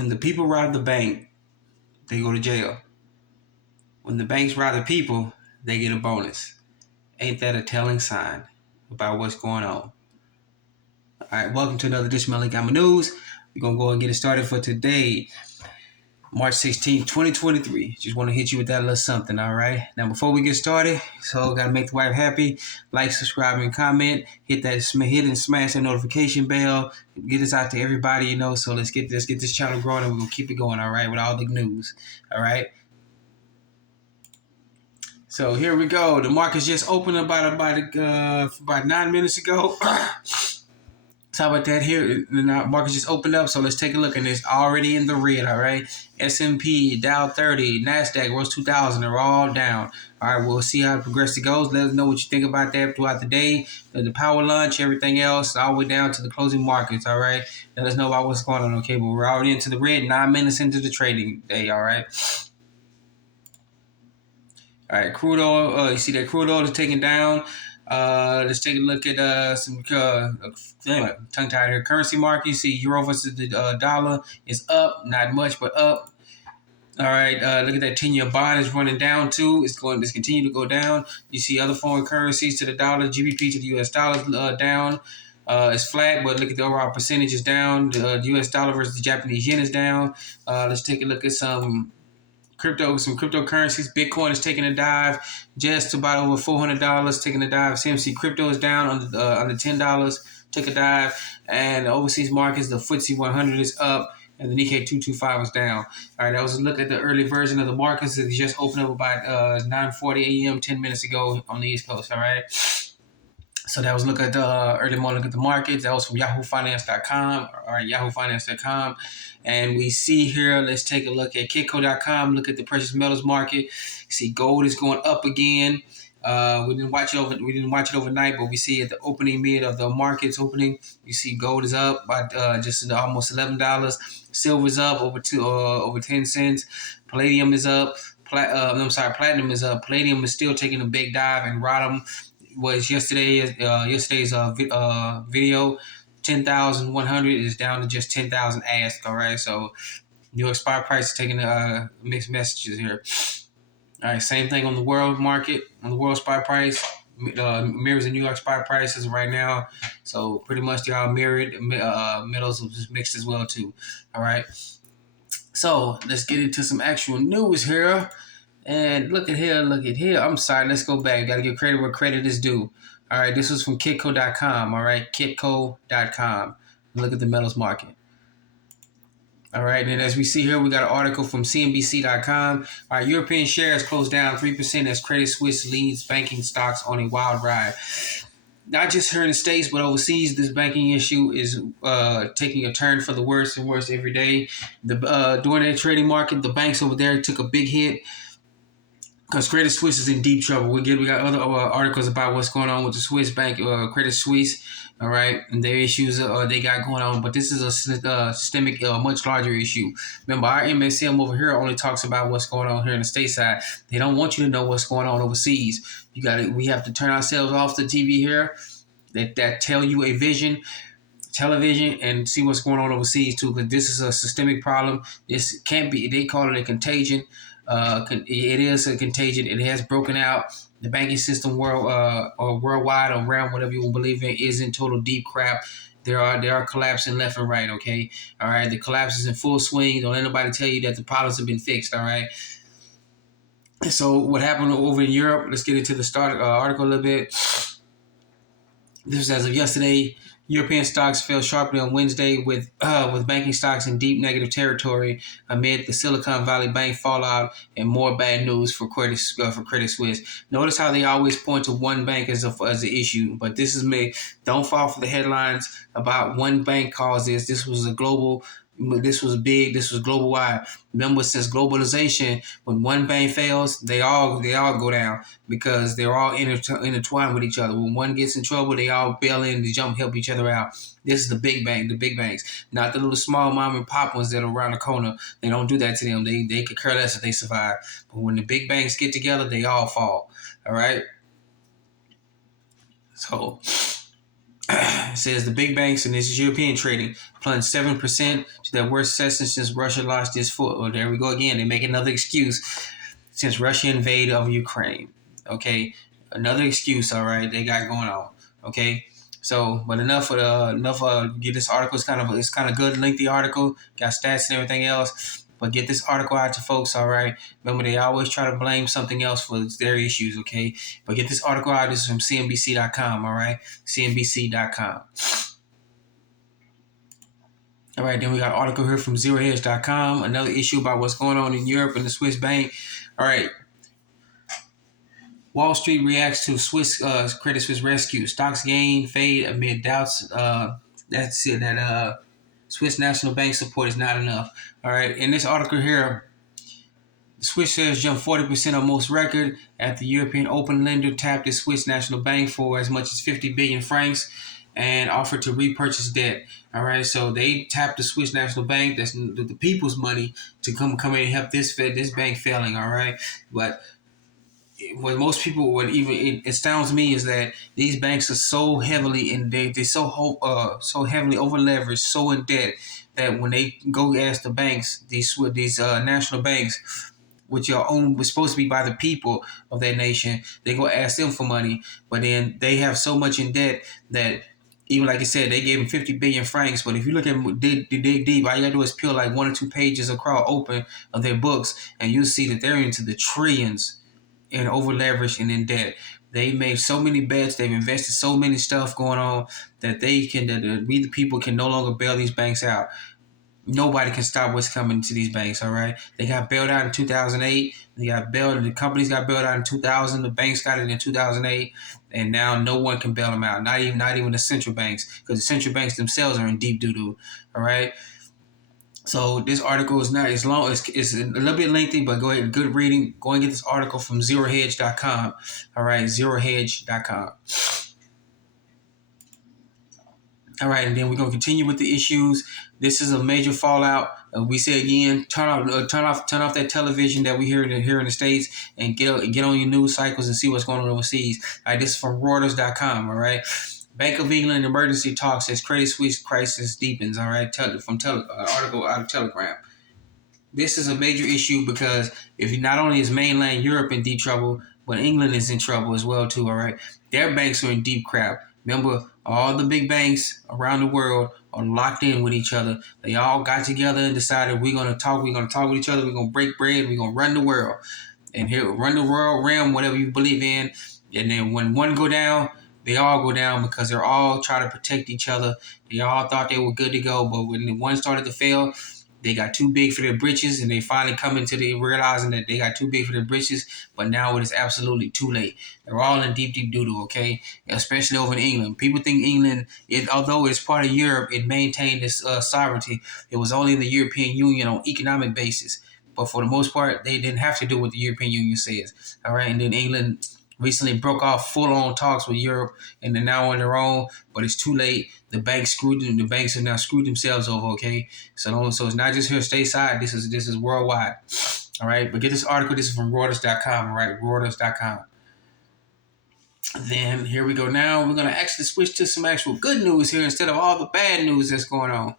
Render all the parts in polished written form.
When the people rob the bank, they go to jail. When the banks rob the people, they get a bonus. Ain't that a telling sign about what's going on? All right, welcome to another edition of Gamma News. We're going to go and get it started for today, March 16th, 2023. Just want to hit you with that little something, all right? Now, before we get started, got to make the wife happy. Like, subscribe, and comment. Hit and smash that notification bell. Get this out to everybody, so let's get this channel growing, and we're going to keep it going, all right, with all the news, all right? So here we go. The market's just opened about 9 minutes ago. So how about that here? The market just opened up, so let's take a look, and it's already in the red, all right? S&P, Dow 30, NASDAQ, Russell 2000, they're all down. All right, we'll see how progressive goes. Let us know what you think about that throughout the day. The power lunch, everything else, all the way down to the closing markets, all right? Let us know about what's going on, okay? But we're already into the red, 9 minutes into the trading day, all right? All right, crude oil, you see that crude oil is taken down. Let's take a look at some tongue-tied here. Currency market, you see euro versus the dollar is up, not much, but up. All right, look at that 10-year bond is running down too. It's continue to go down. You see other foreign currencies to the dollar, GBP to the US dollar down. It's flat, but look at the overall percentage is down. The US dollar versus the Japanese yen is down. Let's take a look at some cryptocurrencies. Bitcoin is taking a dive, just about over $400, taking a dive. CMC crypto is down under $10, took a dive. And the overseas markets, the FTSE 100 is up, and the Nikkei 225 is down. All right, that was a look at the early version of the markets. It just opened up about 9:40 a.m. 10 minutes ago on the East Coast. All right. So that was a look at the early morning look at the markets. That was from yahoofinance.com, or yahoofinance.com. And we see here, let's take a look at kitco.com, look at the precious metals market. You see gold is going up again. We didn't watch it overnight, but we see at the opening mid of the market's opening, you see gold is up by just almost $11. Silver's up over 10 cents. Palladium is up. Platinum is up. Palladium is still taking a big dive, and rhodium was yesterday's video. 10,100 is down to just 10,000 asked. All right, so New York spot price is taking mixed messages here. All right, same thing on the world market. On the world spot price, mirrors the New York spot prices right now. So pretty much they all mirrored. Metals was just mixed as well too. All right, so let's get into some actual news here. And look at here. I'm sorry, let's go back. Got to give credit where credit is due. All right, this was from kitco.com. All right, kitco.com. Look at the metals market. All right, and as we see here, we got an article from CNBC.com. All right, European shares closed down 3% as Credit Suisse leads banking stocks on a wild ride. Not just here in the States, but overseas, this banking issue is taking a turn for the worse and worse every day. During that trading market, the banks over there took a big hit, because Credit Suisse is in deep trouble. We got other articles about what's going on with the Swiss bank, Credit Suisse, all right, and their issues they got going on. But this is a systemic, much larger issue. Remember, our MSM over here only talks about what's going on here in the stateside. They don't want you to know what's going on overseas. We have to turn ourselves off the TV here that tell you a television, and see what's going on overseas too, because this is a systemic problem. This can't be. They call it a contagion. It is a contagion. It has broken out. The banking system worldwide or around, whatever you believe in, is in total deep crap. They are collapsing left and right. Okay, all right. The collapse is in full swing. Don't let anybody tell you that the problems have been fixed. All right. So what happened over in Europe? Let's get into the start article a little bit. This is as of yesterday. European stocks fell sharply on Wednesday with banking stocks in deep negative territory amid the Silicon Valley Bank fallout and more bad news for Credit Suisse. Notice how they always point to one bank as the issue, but this is me. Don't fall for the headlines about one bank caused this. This was global. This was big. This was global wide. Remember, since globalization, when one bank fails, they all go down, because they're all intertwined with each other. When one gets in trouble, they all bail in to help each other out. This is the big banks, not the little small mom and pop ones that are around the corner. They don't do that to them. They could care less if they survive. But when the big banks get together, they all fall. All right. So It says the big banks, and this is European trading, plunged 7% to their worst session since Russia launched its foot. Oh, there we go again. They make another excuse since Russia invaded of Ukraine. Okay, another excuse. All right, they got going on. Okay, so but enough. Enough. Get this article. It's kind of good, lengthy article. Got stats and everything else. But get this article out to folks. All right. Remember, they always try to blame something else for their issues. Okay, but get this article out. This is from CNBC.com. All right, CNBC.com. All right, then we got an article here from ZeroHedge.com. Another issue about what's going on in Europe and the Swiss bank. All right. Wall Street reacts to Swiss Credit Suisse rescue. Stocks gain, fade amid doubts. That's it. That Swiss National Bank support is not enough. All right. In this article here, the Swiss shares jumped 40% on most record after the European Open lender tapped the Swiss National Bank for as much as 50 billion francs and offered to repurchase debt. All right, so they tapped the Swiss National Bank, that's the people's money, to come in and help this bank failing. All right, but what most people would even it astounds me is that these banks are so heavily in they so heavily over leveraged, so in debt that when they go ask the banks, these national banks, which are owned was supposed to be by the people of that nation, they go ask them for money, but then they have so much in debt that even like I said, they gave them 50 billion francs. But if you look at them, dig deep, all you gotta do is peel like 1 or 2 pages across open of their books, and you'll see that they're into the trillions and over leveraged and in debt. They made so many bets, they've invested so many stuff going on that we the people can no longer bail these banks out. Nobody can stop what's coming to these banks, all right? They got bailed out in 2008. The companies got bailed out in 2000. The banks got it in 2008. And now no one can bail them out, not even the central banks, because the central banks themselves are in deep doo-doo, all right? So this article is not as long. It's a little bit lengthy, but go ahead, good reading. Go and get this article from ZeroHedge.com. All right, ZeroHedge.com. All right, and then we're gonna continue with the issues. This is a major fallout. We say again, turn off that television that we hear in the States, and get on your news cycles and see what's going on overseas. All right, this is from Reuters.com. All right. Bank of England emergency talks as Credit Suisse crisis deepens. All right, article out of Telegraph. This is a major issue because if not only is mainland Europe in deep trouble, but England is in trouble as well too. All right, their banks are in deep crap. Remember, all the big banks around the world are locked in with each other. They all got together and decided we're gonna talk with each other. We're gonna break bread. We're gonna run the world, and here run the world realm, whatever you believe in. And then when one go down, they all go down because they're all trying to protect each other. They all thought they were good to go, but when the one started to fail, they got too big for their britches, and they finally come into realizing that they got too big for their britches. But now it is absolutely too late. They're all in deep doo-doo, okay? Especially over in England. People think England, although it's part of Europe, it maintained its sovereignty. It was only in the European Union on economic basis. But for the most part, they didn't have to do what the European Union says. All right, and then England recently broke off full-on talks with Europe, and they're now on their own, but it's too late. The banks have now screwed themselves over, okay? So it's not just here stateside, this is worldwide. All right, but get this article, this is from Reuters.com, all right, Reuters.com. Then here we go now. We're gonna actually switch to some actual good news here instead of all the bad news that's going on.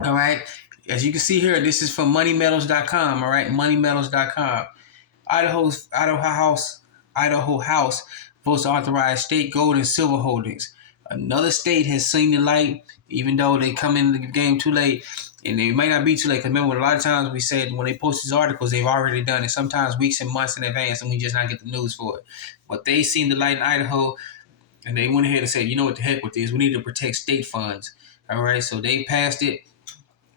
All right, as you can see here, this is from moneymetals.com, all right, moneymetals.com. Idaho House votes to authorize state gold and silver holdings. Another state has seen the light, even though they come into the game too late. And they might not be too late. Because remember, a lot of times we said when they post these articles, they've already done it. Sometimes weeks and months in advance, and we just not get the news for it. But they seen the light in Idaho, and they went ahead and said, you know what the heck with this? We need to protect state funds. All right, so they passed it.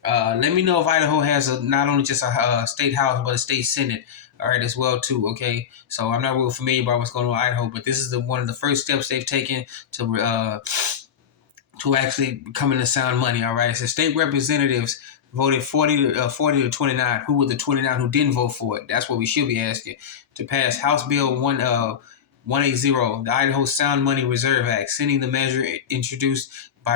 Let me know if Idaho has not only just a state house, but a state senate. All right, as well too. Okay, so I'm not real familiar about what's going on in Idaho, but this is one of the first steps they've taken to actually becoming to sound money. All right, so state representatives voted 40 to 29. Who were the 29 who didn't vote for it? That's what we should be asking. To pass House Bill 180, the Idaho Sound Money Reserve Act, sending the measure introduced by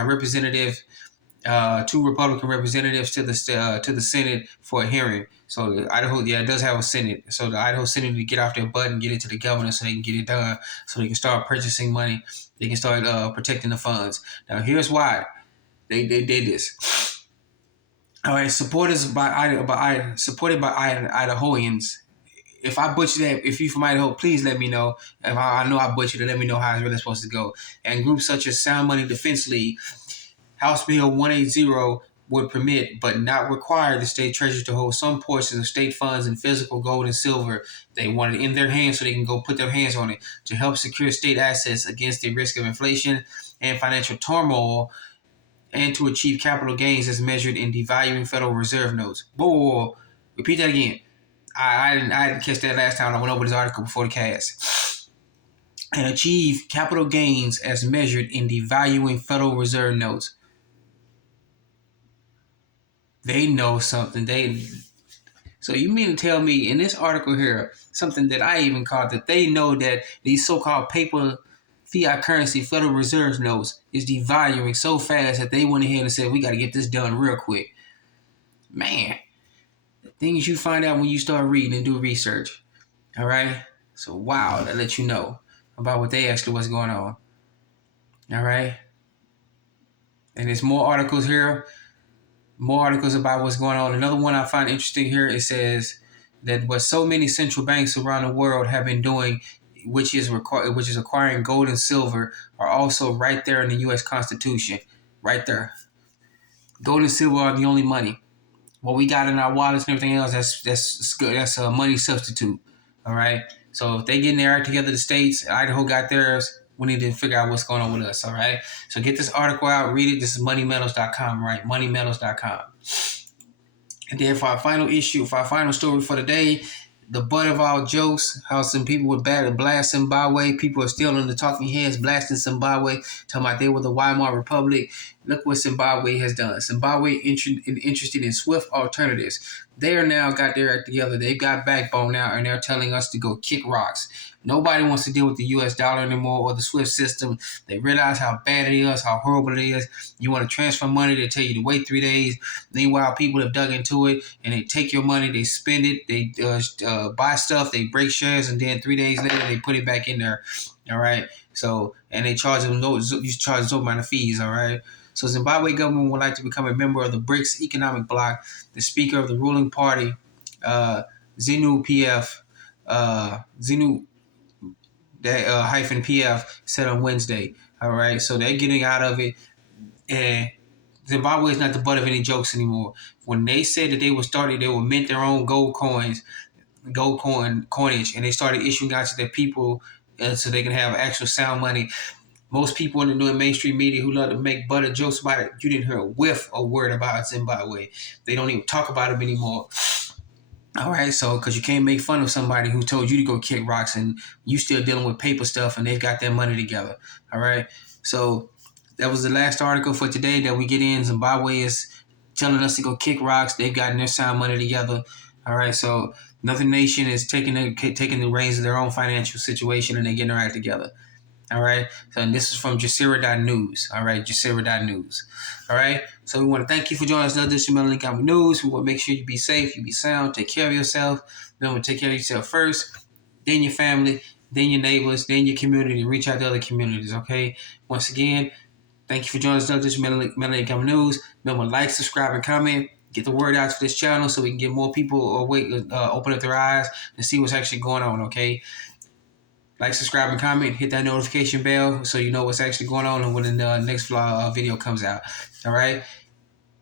two Republican representatives to the Senate for a hearing. So Idaho, it does have a Senate. So the Idaho Senate to get off their butt and get it to the governor so they can get it done, so they can start purchasing money They can start protecting the funds. Now, here's why they did this. All right, supported by Idahoans. If I butcher that, if you from Idaho, please let me know. If I know I butchered it, let me know how it's really supposed to go. And groups such as Sound Money Defense League, House Bill 180 would permit but not require the state treasury to hold some portions of state funds in physical gold and silver. They want it in their hands so they can go put their hands on it to help secure state assets against the risk of inflation and financial turmoil, and to achieve capital gains as measured in devaluing Federal Reserve notes. Whoa. Repeat that again. I didn't catch that last time I went over this article before the cast. And achieve capital gains as measured in devaluing Federal Reserve notes. They know something. So you mean to tell me in this article here, something that I even called, that they know that these so-called paper fiat currency Federal Reserve notes is devaluing so fast that they went ahead and said, we got to get this done real quick. Man, the things you find out when you start reading and do research. All right? So, wow, that lets you know about what they actually what's going on. All right? And there's more articles here. More articles about what's going on. Another one I find interesting here, it says that what so many central banks around the world have been doing, which is acquiring gold and silver, are also right there in the U.S. Constitution. Right there. Gold and silver are the only money. What we got in our wallets and everything else, that's good. That's a money substitute. All right. So if they getting their act together, the states, Idaho got theirs, we need to figure out what's going on with us. All right. So get this article out, read it. This is moneymetals.com, right? Moneymetals.com. And then for our final story for the day, the butt of all jokes, how some people were bad to blast Zimbabwe. People are still in the talking heads blasting Zimbabwe, talking about they were the Weimar Republic. Look what Zimbabwe has done. Zimbabwe interested in swift alternatives. They are now got their act together. They've got backbone now, and they're telling us to go kick rocks. Nobody wants to deal with the U.S. dollar anymore or the SWIFT system. They realize how bad it is, how horrible it is. You want to transfer money, they tell you to wait 3 days. Meanwhile, people have dug into it, and they take your money, they spend it, they buy stuff, they break shares, and then 3 days later, they put it back in there. All right? So, and they charge them those amount of fees. All right? So Zimbabwe government would like to become a member of the BRICS economic bloc. The speaker of the ruling party, ZANU-PF, ZANU-PF, said on Wednesday. All right, so they're getting out of it, and Zimbabwe is not the butt of any jokes anymore. When they said that they would mint their own coinage, and they started issuing out to their people so they can have actual sound money. Most people in the new mainstream media who love to make butter jokes about it, you didn't hear a whiff of word about Zimbabwe. They don't even talk about it anymore. All right, so because you can't make fun of somebody who told you to go kick rocks and you still dealing with paper stuff and they've got their money together. All right, so that was the last article for today that we get in. Zimbabwe is telling us to go kick rocks. They've gotten their sound money together. All right, so another nation is taking the reins of their own financial situation and they're getting their act together. All right. So and this is from Jasira.news. All right. Jasira.news. All right. So we want to thank you for joining us another edition of Link News. We want to make sure you be safe, you be sound, take care of yourself. Remember, take care of yourself first, then your family, then your neighbors, then your community. Reach out to other communities. Okay. Once again, thank you for joining us another edition of Link News. Remember, like, subscribe, and comment. Get the word out to this channel so we can get more people open up their eyes and see what's actually going on. Okay. Like, subscribe, and comment. Hit that notification bell so you know what's actually going on and when the next video comes out. All right?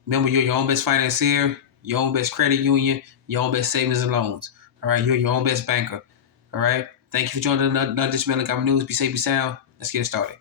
Remember, you're your own best financier, your own best credit union, your own best savings and loans. All right? You're your own best banker. All right? Thank you for joining another edition of News. Be safe, be sound. Let's get it started.